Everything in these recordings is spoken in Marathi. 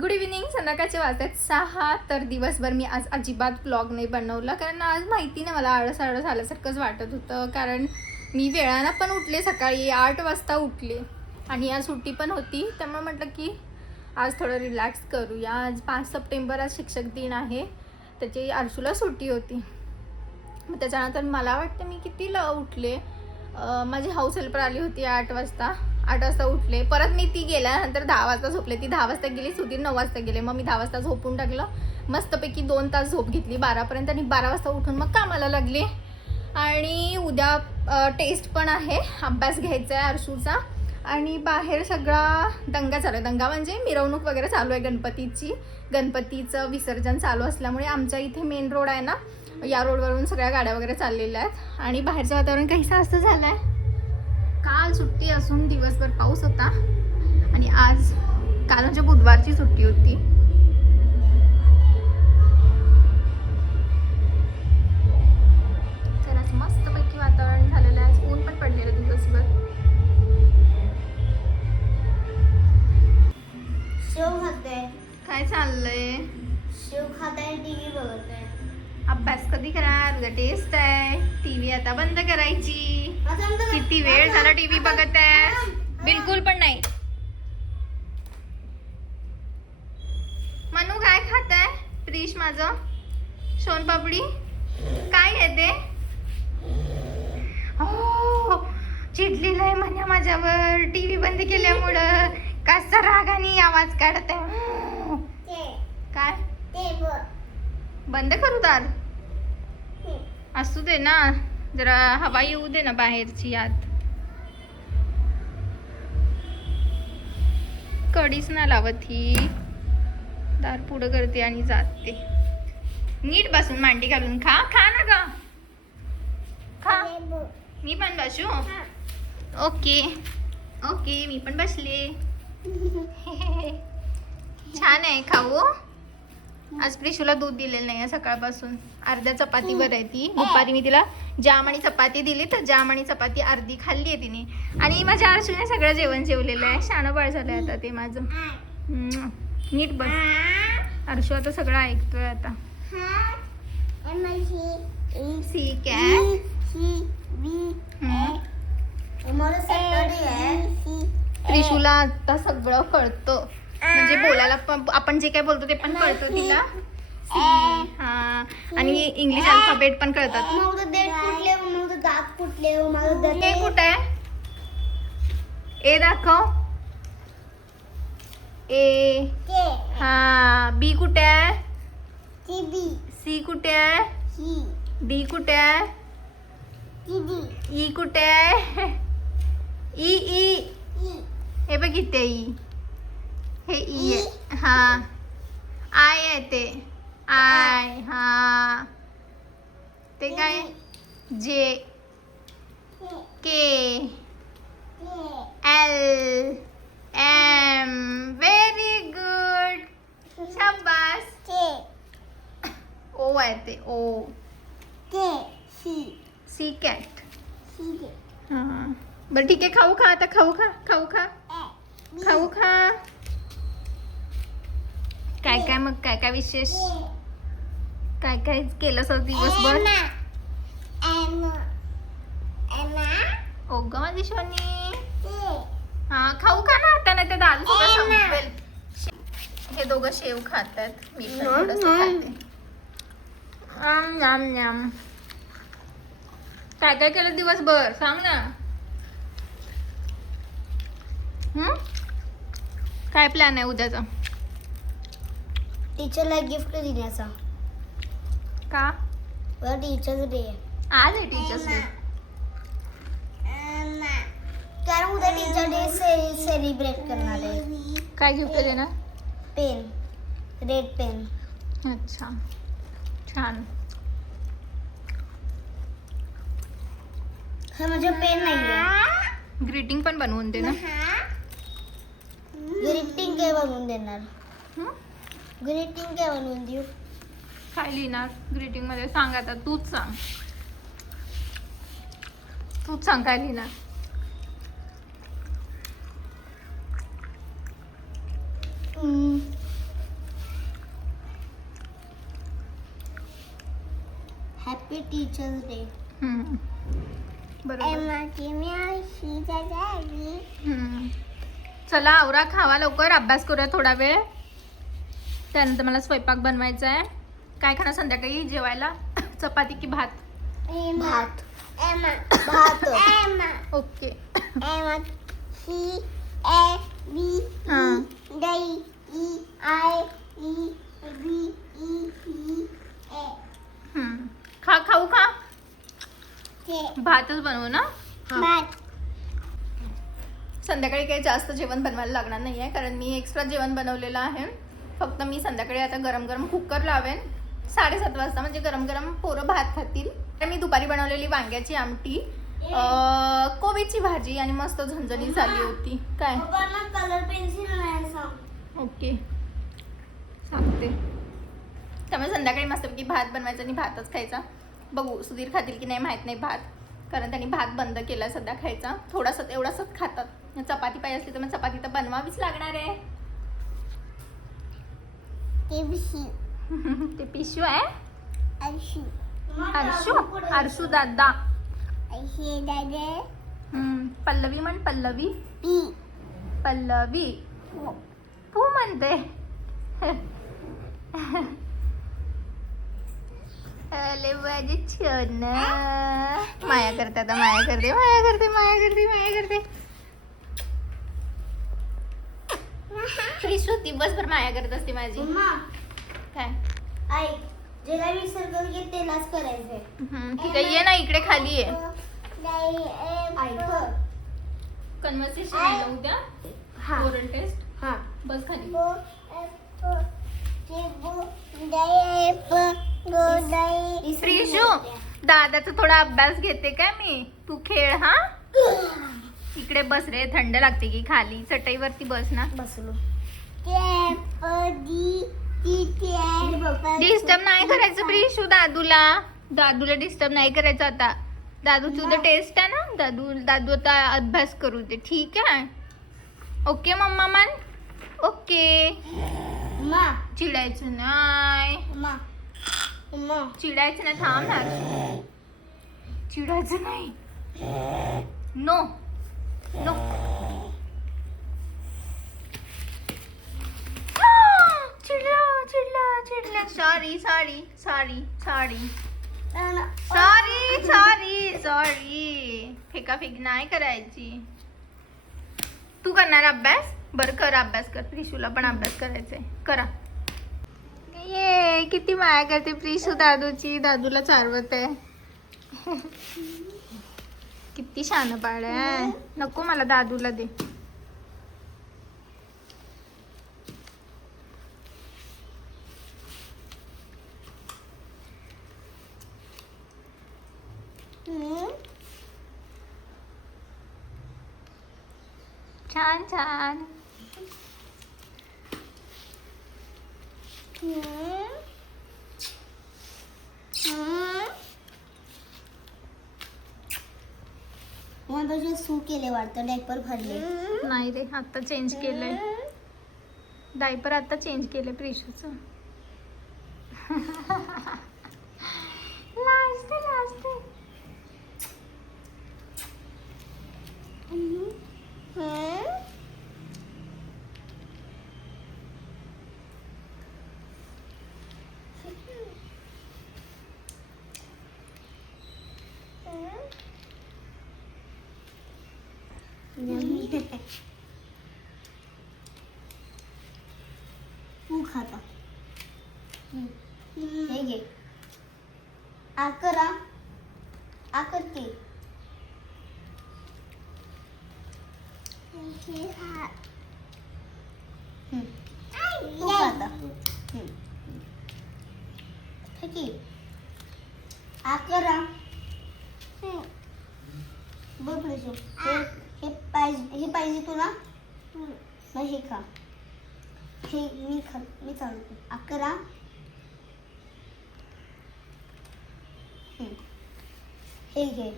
गुड इव्हिनिंग संध्याकाळचे वाजतात सहा तर दिवसभर मी आज अजिबात ब्लॉग नाही बनवला कारण आज माहिती नाही मला आळस आळस आल्यासारखंच वाटत होतं कारण मी वेळानं पण उठले सकाळी आठ वाजता उठले. आणि आज सुट्टी पण होती त्यामुळे म्हटलं की आज थोडं रिलॅक्स करूया. आज पाच सप्टेंबर आज शिक्षक दिन आहे त्याची आरसूला सुट्टी होती. मग त्याच्यानंतर मला वाटतं मी किती ल उठले. माझी हाऊस हेल्पर आली होती आठ वाजता. आठ वाजता उठले. परत मी ती गेल्यानंतर दहा वाजता झोपले. ती दहा वाजता गेली सुधीर नऊ वाजता गेले. मग मी दहा वाजता झोपून टाकलं. मस्तपैकी दोन तास झोप घेतली बारापर्यंत. आणि बारा वाजता उठून मग कामाला लागले. आणि उद्या टेस्ट पण आहे. अभ्यास घ्यायचा आहे अर्शूचा आणि बाहेर सगळा दंगा चालू आहे. दंगा म्हणजे मिरवणूक वगैरे चालू आहे गणपतीची. गणपतीचं विसर्जन चालू असल्यामुळे आमच्या इथे मेन रोड आहे ना या रोडवरून सगळ्या गाड्या वगैरे चाललेल्या आहेत. आणि बाहेरचं वातावरण काहीसं असं झालं आहे काल सुट्टी असून दिवसभर पाऊस होता. आणि आज काल म्हणजे बुधवारची सुट्टी होती. तर आज मस्तपैकी वातावरण झालेलं आहे. आज ऊन पण पडलेलं दिवसभर. शेव खाते. काय चाललंय? शेव खाताय टीव्ही बघत आहे. अभ्यास कधी करणार? उद्या टेस्ट आहे. टीव्ही आता बंद करायची. किती वेळ झाला टीव्ही बघत आहे बिलकुल पण नाही. मनू काय खात आहे प्रिश माझं. सोनपापडी काय आहे ते? हो चिडलेलं आहे म्हणे माझ्यावर. टीव्ही बंद केल्यामुळं कसा रागाने आवाज काढत आहे काय? बंद करू दार. असू दे ना. जरा हवा येऊ दे ना बाहेरची आत कडीच ना लावत ही. दार पुढं करते आणि जाते. नीट बसून मांडी घालून खा. खा ना ग. खा. मी पण बसू? ओके. ओके मी पण बसले. छान आहे खाऊ. आज प्रिशूला दूध दिलेलं नाही आहे सकाळपासून. अर्ध्या चपातीवर आहे ती. दुपारी मी तिला जाम आणि चपाती दिली तर जाम आणि चपाती अर्धी खाल्ली आहे तिने. आणि माझ्या आरसूने सगळं जेवण जेवलेलं आहे. शाणं बळ झालं आता ते माझं. नीट बस. आरशू आता सगळं ऐकतोय आता. सी त्रिशूला आता सगळं कळतं. म्हणजे बोलायला पण आपण जे काय बोलतो ते पण कळतं तिला. हा. आणि इंग्लिश अल्फाबेट पण कळतात. ए कुठं आहे? ए दाखव. ए. ते हा. बी कुठे आहे? ती बी. सी कुठे आहे? डी कुठे आहे? ती ई कुठे आहे? E E. ई. हे बघ इथे ई. हे ई हा आय आहे ते आय हा ते काय जे K L M very good शाबास ओ आहे ते ओ सी सी कॅट हाँ बरं ठीक आहे खाऊ खा आता खाऊ खा खाऊ खा खाऊ खा। काय काय मग काय काय विशेष? काय काय केलं सर दिवसभर? ओ ग माझी शोनी. हा खाऊ खा ना आता नाही तर दाल सुद्धा संपवेल शे- हे दोघं शेव खातात. मी पण थोडंसं खाते. आम, नाम नाम काय काय केलं दिवसभर? सांग ना. हं? काय प्लॅन आहे उद्याचा? टीचरला गिफ्ट देण्याचा. का? टीचर्स डे आज आहे टीचर्स डे कारण उद्या टीचर डे से सेलिब्रेट करणार आहे. काय गिफ्ट देणार? पेन रेड पेन अच्छा. छान. हे माझे पेन नाही आहे ग्रीटिंग पण बनवून दे ना. ग्रीटिंग काय बनवून देणार? हं? ग्रीटिंग काय बनवून देऊ? काय लिहिणार? ग्रीटिंगमध्ये सांग आता तूच सांग. तूच सांग काय लिहिणार. हॅपी टीचर्स डे चला आवरा खावा लवकर अभ्यास करूया थोडा वेळ. त्यानंतर मला स्वयंपाक बनवायचा आहे. काय खाणार संध्याकाळी? जेवायला? चपाती की भात? भात. भात. Okay. A B D E I E B E E A. Hmm. खा खाऊ खा ते. भातच बनवू ना? भात. संध्याकाळी काही जास्त जेवण बनवायला लागणार नाही आहे कारण मी एक्स्ट्रा जेवण बनवलेलं आहे. फक्त मी संध्याकाळी आता गरम गरम कुकर लावेन. साडेसात वाजता म्हणजे गरम गरम पोरं भात खातील. तर मी दुपारी बनवलेली वांग्याची आमटी कोबीची भाजी आणि मस्त झणझणीत झाली होती. काय? Colour pencil okay. सांगते. त्यामुळे संध्याकाळी मस्तपैकी भात बनवायचा आणि भातच खायचा. बघू सुधीर खातील की नाही माहीत नाही भात. कारण त्यांनी भात बंद केला सध्या खायचा. थोडासा एवढासाच खातात. चपाती पाहिजे असली तर मग चपाती तर बनवावीच लागणार आहे. ते बिशी ते पिशू आहे अशी आरशू आरशू दादा. अशी दादा. हम्म, पल्लवी म्हण पल्लवी. पी. पल्लवी म्हणते. अले माझी छन. माया करते आता माया करते माया करते माया करते माया करते. दिवसभर माया करत असते माझी. मम्मा. काय? ऐक ज्याला मी सर्कल घेत त्यालाच करायचंय हम्म, ठीक आहे ये ना इकडे खाली कन्व्हर्सेशन आहे ना उद्या? हा. ओरल टेस्ट हा. बस खाली. प्रिशू दादाचा थोडा अभ्यास घेते काय मी? तू खेळ हा? इकडे बस रे थंड लागते की खाली. चटईवरती बस ना. बसलो. डिस्टर्ब नाही करायचं प्रिशू दादूला. दादूला डिस्टर्ब नाही करायचं आता. दादू तुझं टेस्ट आहे ना? दादू दादू आता अभ्यास करू दे. ठीक आहे? ओके मम्मा मन? ओके मा. चिडायचं नाही. चिडायचं नाही थांब ना. चिडायचं नाही. नो नो चिडला चिडला. Sorry sorry sorry sorry sorry sorry sorry फेकाफेकी नाही करायची. तू करणार अभ्यास? बरं कर अभ्यास कर. प्रिशूला पण अभ्यास करायचंय. करा. ये किती माया करते प्रिशू दादूची? दादूला चारवत आहे. किती शान पाड्या नको मला दादूला दे. छान छान मग सू केले वाटतं डायपर भरले नाही रे आता चेंज केलंय डायपर आता चेंज केलंय प्रिशूचं खाता. हे घे. आकरा आकरते तू खाता. ठीक आहे आकरा बघ हे हे पाहिजे हे पाहिजे तुला? मग हे खा. हे मी खा मी चालवते. अकरा. हे घे.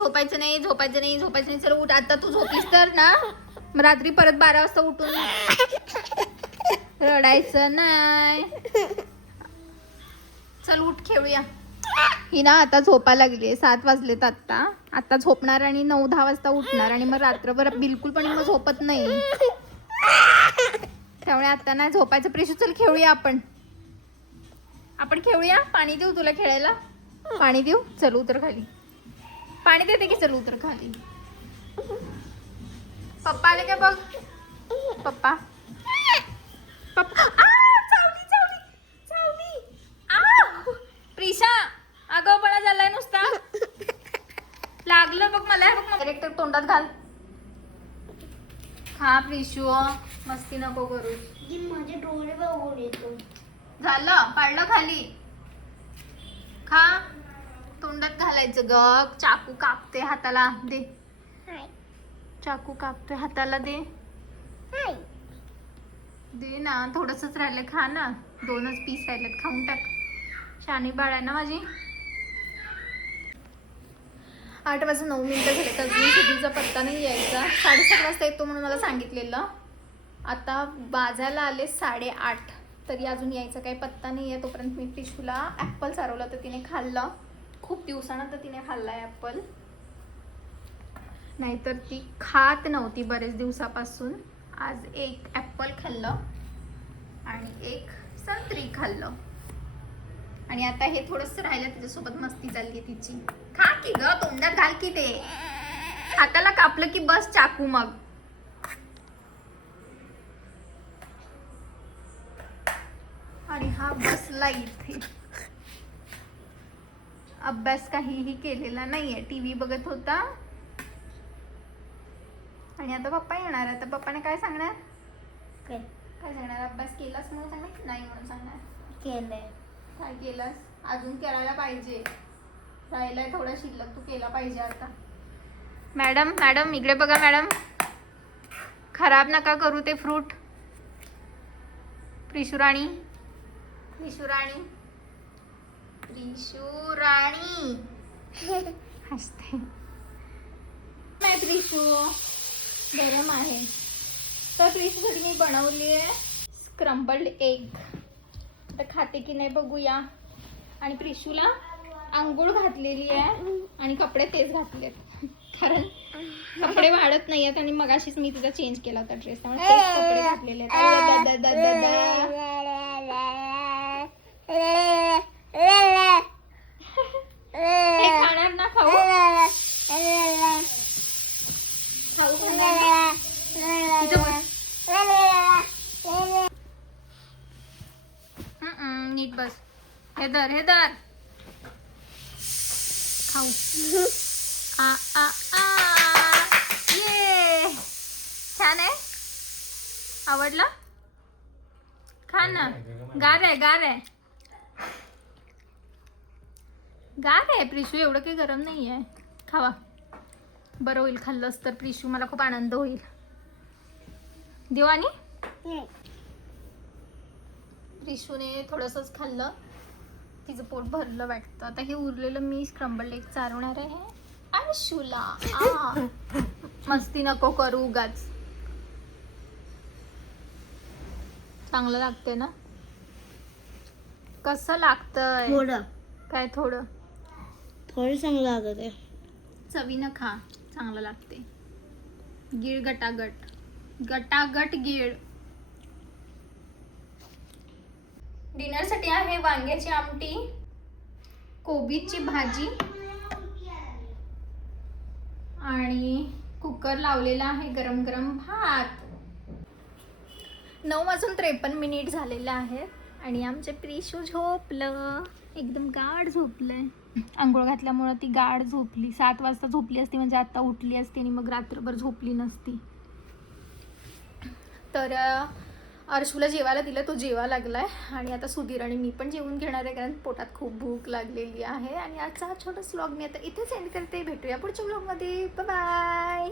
झोपायचं नाही झोपायचं नाही झोपायचं नाही. चल उठ. आता तू झोपलीस तर ना. रात्री परत बारा वाजता उठून. रडायचं नाही. चल उठ खेळूया. ही ना आता झोपा लागली सात वाजलेत आत्ता. आता झोपणार आणि नऊ दहा वाजता उठणार. आणि मग रात्रभर बिलकुल पण मग झोपत नाही. त्यामुळे आता ना झोपायचं प्रेशर चल खेळूया आपण. आपण खेळूया? पाणी देऊ तुला खेळायला? पाणी देऊ? चल उतर खाली. पाणी देते की चल उतर खाली. पप्पा आले का बघ? पप्पा. पप्पा आ, चावली चावली चावली. आ! प्रिशा आगाऊपणा झालाय नुसता. लागलं बघ मला. हे बघ डायरेक्टर तोंडात घाल. खा प्रिशू मस्ती नको करू माझे डोळे बघून येतो. झालं पाडलं खाली. खा. तोंडात घालायचं ग. चाकू कापते हाताला. दे. हाय. चाकू कापतोय हाताला दे. हाय. दे ना थोडंसंच राहिलं खा ना. दोनच पीस राहिलेत खाऊन टाक. शानी बाळ आहे ना माझी? आठ वाजून नऊ मिनटं झाले तर अजून सुधीचा पत्ता नाही यायचा. साडेसात वाजता येतो म्हणून मला सांगितलेलं. आता वाजायला आले साडेआठ. तरी अजून यायचा काही पत्ता नाही आहे तोपर्यंत मी पिशूला ॲप्पल चारवलं तर तिने खाल्लं. खूप दिवसानंतर तिने खाल्ला आहे ॲप्पल नाहीतर ती खात नव्हती बरेच दिवसापासून. आज एक ॲप्पल खाल्लं आणि एक संत्री खाल्लं. आणि आता हे थोडंसं राहिलं त्याच्यासोबत मस्ती चालली आहे तिची. खा की ग तोंडात घाल की ते. हाताला कापलं की बस चाकू मग. आणि हा बसला इथे. अभ्यास काहीही केलेला नाहीये. टीव्ही बघत होता. आणि आता पप्पा येणार आता पप्पाने काय सांगणार? काय? काय सांगणार? अभ्यास केलास म्हणून सांगणार? नाही म्हणून सांगणार? केलंय. काय केलास? अजून करायला पाहिजे. राहिलाय थोडा शिल्लक. तू केला पाहिजे आता. मॅडम मॅडम इकडे बघा मॅडम. खराब नका करू ते फ्रूट. प्रिशुराणी प्रिशुराणी प्रिशुराणी हसते. नाही प्रिशू गरम आहे. तर प्रिशूसाठी मी बनवली आहे. स्क्रम्बल्ड एग आता खाते की नाही बघूया. आणि प्रिशूला आंघोळ घातलेली आहे आणि कपडे तेच घातलेत. कारण कपडे वाढत नाही आहेत आणि मगाशीच मी तिचा चेंज केला होता ड्रेस त्यामुळे कपडे घातलेले आहेत अरे दा- दा- दा- दा- दा. हे खाणार ना खाऊ खाऊ खाणार ना? इथं बस. हम्म, नीट बस हे धर हे धर खाऊ. आ आ आ. ये. छान आहे? आवडलं? खा ना. गार आहे गार आहे. गार आहे प्रिशू. एवढं काही गरम नाही आहे. खावा. बरं होईल खाल्लंस तर प्रिशू. मला खूप आनंद होईल. देऊ आणि? रिशूने थोडंसंच खाल्लं. तिचं पोट भरलं वाटतं. आता हे उरलेलं मी स्क्रम्बल एक चारवणार आहे आ. मस्ती नको करू उगाच. चांगलं लागते ना? कसं लागतंय? थोडं. काय थोडं? थोडं चांगलं लागत आहे. चवीनं खा. चांगलं लागते गिळ गटागट. गटागट गिळ. डिनरसाठी आहे वांग्याची आमटी कोबीची भाजी आणि कुकर लावलेला आहे गरम गरम भात. नऊ वाजून त्रेपन्न मिनिट झालेले आहेत आणि आमचे प्रिशू झोपलं. एकदम गाढ झोपलंय. आंघोळ घातल्यामुळं ती गाढ झोपली. सात वाजता झोपली असती म्हणजे आता उठली असती आणि मग रात्रभर झोपली नसती. तर अर्शूला जेवायला दिलं तो जेवा लागलाय. आणि आता सुधीर आणि मी पण जेवून घेणार आहे कारण पोटात खूप भूक लागलेली आहे. आणि आजचा हा छोटा व्लॉग मी आता इथेच एंड करते. भेटूया पुढच्या व्लॉगमध्ये बाय